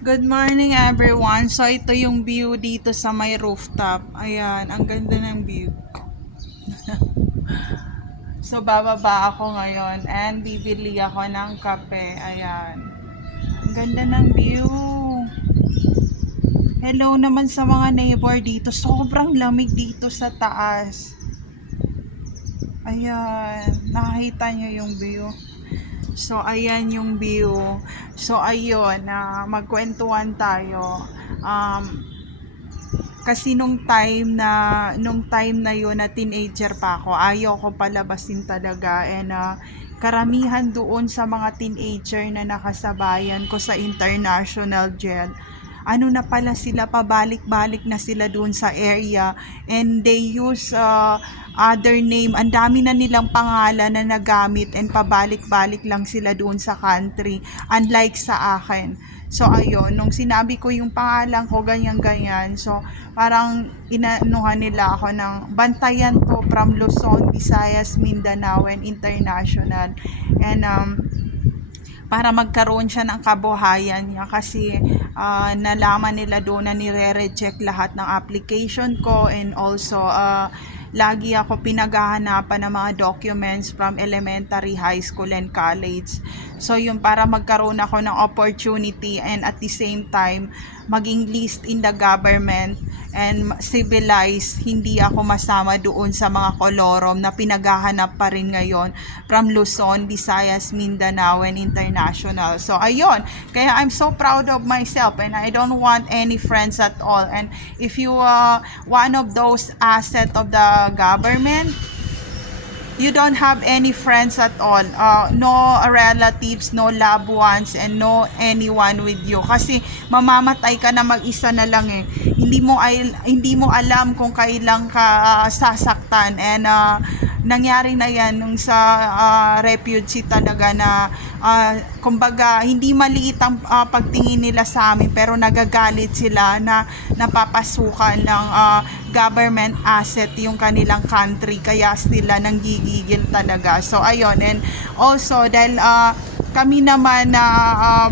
Good morning everyone. So ito yung view dito sa may rooftop. Ayan, ang ganda ng view. So bababa ako ngayon and bibili ako ng kape. Ayan. Ang ganda ng view. Hello naman sa mga neighbor dito. Sobrang lamig dito sa taas. Ayan, nakita nyo yung view. So ayan yung view. So ayun, magkwentuhan tayo. Kasi nung time na yun na teenager pa ako, ayaw ko palabasin talaga, and karamihan doon sa mga teenager na nakasabayan ko sa international jail, ano na pala sila, pabalik-balik na sila doon sa area, and they use other name. Ang dami na nilang pangalan na nagamit, and pabalik-balik lang sila doon sa country, unlike sa akin. So ayun, nung sinabi ko yung pangalan ko ganyan-ganyan, so parang inanuhan nila ako ng bantayan to from Luzon, Visayas, Mindanao and International. And para magkaroon siya ng kabuhayan niya, kasi nalaman nila doon na nire-reject lahat ng application ko, and also lagi ako pinaghahanapan ng mga documents from elementary, high school and college. So yun, para magkaroon ako ng opportunity and at the same time maging list in the government and civilized, hindi ako masama doon sa mga kolorom na pinaghahanap pa rin ngayon from Luzon, Visayas, Mindanao and International. So ayun, kaya I'm so proud of myself and I don't want any friends at all. And if you one of those asset of the government, you don't have any friends at all, no relatives, no loved ones, and no anyone with you, kasi mamamatay ka na mag-isa na lang eh. Hindi mo alam kung kailan ka sasaktan, and nangyari na yan nung sa refugee talaga na kumbaga hindi maliit ang pagtingin nila sa amin, pero nagagalit sila na napapasukan ng government asset yung kanilang country, kaya sila nanggigigil talaga. So ayun, and also dahil kami naman na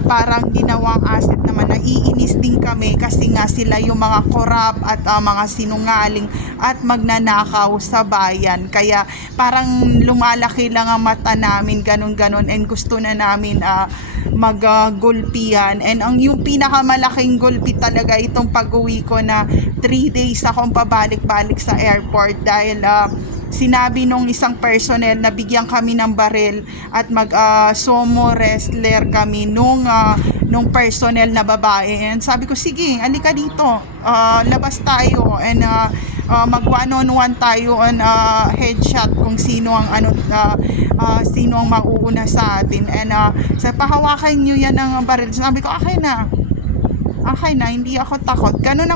parang ginawang asset naman, naiinis din kami kasi nga sila yung mga corrupt at mga sinungaling at magnanakaw sa bayan, kaya parang lumalaki lang ang mata namin, ganun-ganon, and gusto na namin maggulpihan. And ang yung pinakamalaking gulpi talaga itong pag-uwi ko, na 3 days akong pabalik-balik sa airport dahil sinabi nung isang personnel na bigyan kami ng baril at sumo wrestler kami nung personnel na babae. And sabi ko, sige, alika dito, labas tayo, and mag one on one tayo on headshot kung sino ang sino ang mauuna sa atin. And sa pahawakan nyo yan ng baril. Sabi ko, okay na, hindi ako takot. Ganun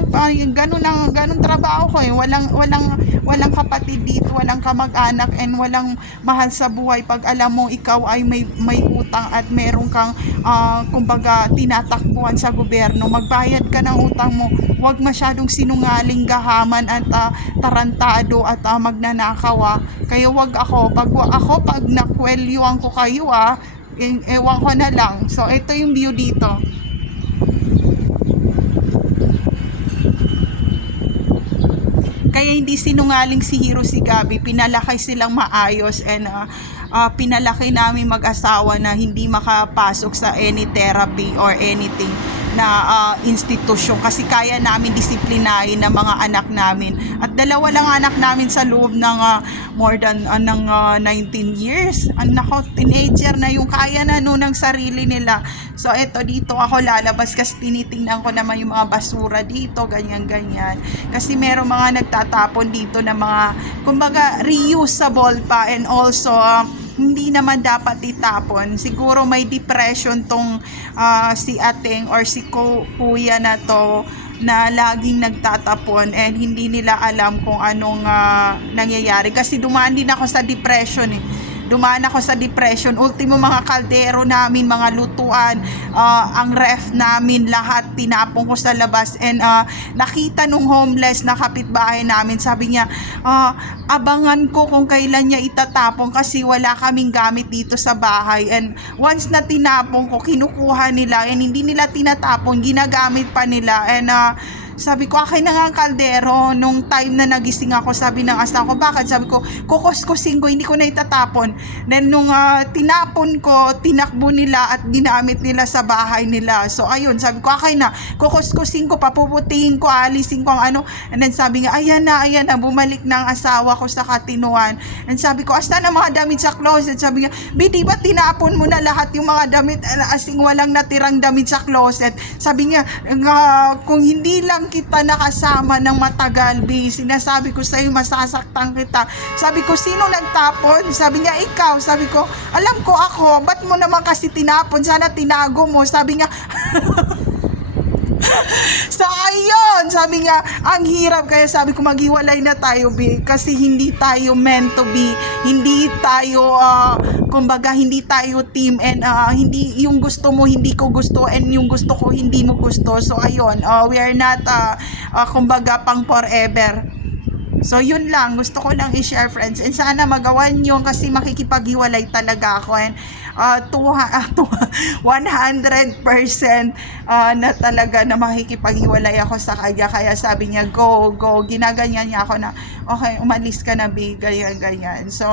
trabaho ko eh. Walang kapatid dito, walang kamag-anak, and walang mahal sa buhay pag alam mo ikaw ay may utang at meron kang kumbaga tinatakbuhan sa gobyerno. Magbayad ka ng utang mo. Huwag masyadong sinungaling, gahaman at tarantado at magnanakaw. Kaya wag ako. Pag nakwelyuhan ko kayo ewan ko na lang. So ito yung view dito. Kaya hindi sinungaling si Hiro, si Gabi, pinalaki silang maayos, and pinalaki namin mag-asawa na hindi makapasok sa any therapy or anything na institusyon, kasi kaya namin disiplinahin ng mga anak namin. At dalawa lang anak namin sa loob ng more than 19 years. Nako, teenager na yung kaya na nun ng sarili nila. So eto, dito ako lalabas kasi tinitingnan ko naman yung mga basura dito, ganyan-ganyan. Kasi meron mga nagtatapon dito na mga kumbaga reusable pa, and also hindi naman dapat itapon. Siguro may depression tong si ateng or si kuya na to, na laging nagtatapon, and hindi nila alam kung anong nangyayari. Kasi dumaan din ako sa depression eh. dumaan ako sa depression. Ultimo mga kaldero namin, mga lutuan, ang ref namin, lahat tinapon ko sa labas. And nakita nung homeless na kapitbahay namin, sabi niya, abangan ko kung kailan niya itatapon kasi wala kaming gamit dito sa bahay. And once na tinapon ko, kinukuha nila and hindi nila tinatapon, ginagamit pa nila. And sabi ko, akin na nga ang kaldero. Nung time na nagising ako, sabi ng asawa ko, bakit? Sabi ko, kukuskusin ko, hindi ko na itatapon. Then nung tinapon ko, tinakbo nila at ginamit nila sa bahay nila. So ayun, sabi ko, akin na, kukuskusin ko, papuputiin ko, alisin ko ang ano. And then sabi nga, ayan na, bumalik na ang asawa ko sa katinuan. And sabi ko, asta na mga damit sa closet? Sabi nga, di ba tinapon mo na lahat yung mga damit, asing walang natirang damit sa closet? Sabi niya, kung hindi lang kita nakasama ng matagal, B, sinasabi ko sa iyo, masasaktan kita. Sabi ko, sino nagtapon? Sabi niya, ikaw. Sabi ko, alam ko ako, ba't mo naman kasi tinapon? Sana tinago mo. Sabi niya, so ayun, sabi niya, ang hirap. Kaya sabi ko, maghiwalay na tayo, B, kasi hindi tayo meant to be, hindi tayo kumbaga hindi tayo team. And hindi yung gusto mo hindi ko gusto, and yung gusto ko hindi mo gusto. So ayun, we are not kumbaga pang forever. So yun lang, gusto ko lang i-share, friends, and sana magawan nyo kasi makikipaghiwalay talaga ako. And 100% na talaga na makikipaghiwalay ako sa kanya. Kaya sabi niya, go, ginaganyan niya ako na, okay, umalis ka na, B, ganyan. So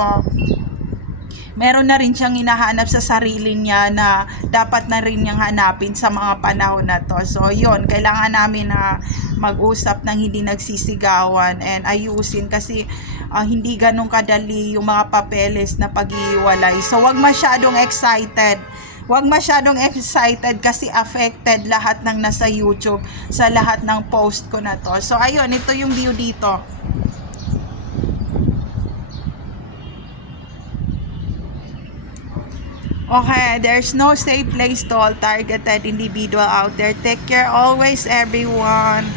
meron na rin siyang hinahanap sa sarili niya na dapat na rin niyang hanapin sa mga panahon na to. So yun, kailangan namin na mag-usap ng hindi nagsisigawan and ayusin kasi hindi ganun kadali yung mga papeles na pag-iwalay. So wag masyadong excited kasi affected lahat ng nasa YouTube sa lahat ng post ko na to. So ayun, ito yung view dito. Okay, there's no safe place to all targeted individual out there. Take care always, everyone.